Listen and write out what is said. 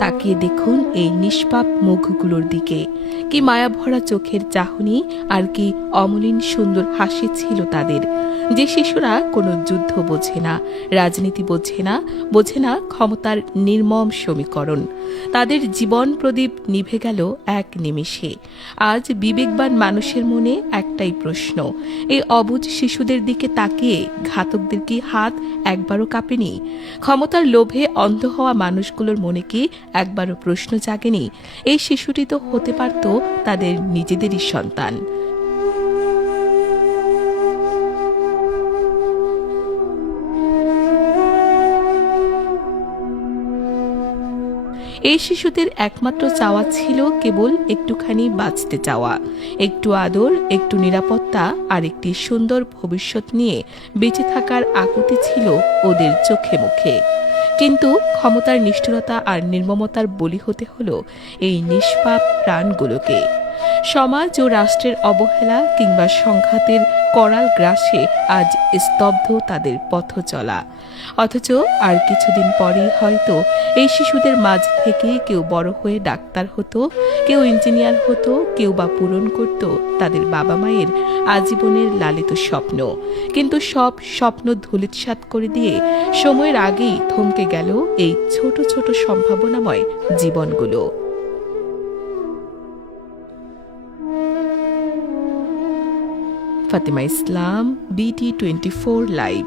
তাকিয়ে দেখুন এই নিষ্পাপ মুখগুলোর দিকে। কি মায়াভরা চোখের চাহনি আর কি অমলিন সুন্দর হাসি ছিল তাদের। যে শিশুরা কোনো যুদ্ধ বোঝে না, রাজনীতি বোঝে না ক্ষমতার নির্মম সমীকরণ। তাদের জীবন প্রদীপ নিভে গেল এক নিমেষে। আজ বিবেকবান মানুষের মনে একটাই প্রশ্ন, এই অবুঝ শিশুদের দিকে তাকিয়ে ঘাতকদের কি হাত একবারও কাঁপেনি? ক্ষমতার লোভে অন্ধ হওয়া মানুষগুলোর মনে কি একবারও প্রশ্ন জাগেনি, এই শিশুটি তো হতে পারত তাদের নিজেদেরই সন্তান। এই শিশুদের একমাত্র চাওয়া ছিল কেবল একটুখানি বাঁচতে চাওয়া, একটু আদর, একটু নিরাপত্তা আর একটি সুন্দর ভবিষ্যৎ নিয়ে বেঁচে থাকার আকুতি ছিল ওদের চোখে মুখে। কিন্তু ক্ষমতার নিষ্ঠুরতা আর নির্মমতার বলি হতে হলো এই নিষ্পাপ প্রাণগুলোকে। সমাজ ও রাষ্ট্রের অবহেলা কিংবা সংঘাতের করাল গ্রাসে আজ স্তব্ধ তাদের পথ চলা। অথচ আর কিছুদিন পরেই হয়তো এই শিশুদের মাঝ থেকে কেউ বড় হয়ে ডাক্তার হতো, কেউ ইঞ্জিনিয়ার হতো, কেউ বা পূরণ করত তাদের বাবা মায়ের আজীবনের লালিত স্বপ্ন। কিন্তু সব স্বপ্ন ধূলিসাৎ করে দিয়ে সময়ের আগেই থমকে গেল এই ছোট ছোট সম্ভাবনাময় জীবনগুলো। ফাতেমা ইসলাম, BT24 লাইভ।